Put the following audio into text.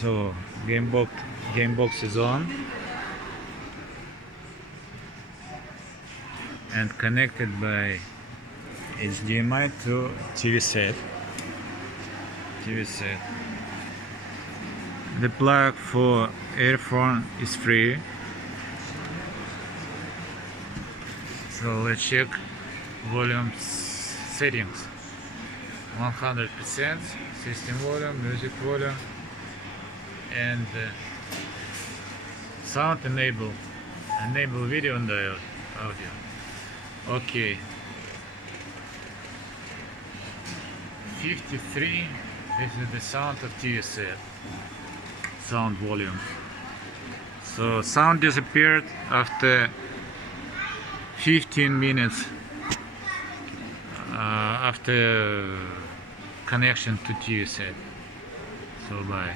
So GameBox is on and connected by HDMI to TV set. The plug for earphone is free. So let's check volume settings. 100% system volume, music volume, and sound enable video and audio. Okay, 53. This is the sound of TV set. Sound volume. So sound disappeared after 15 minutes after connection to TV set. So bye.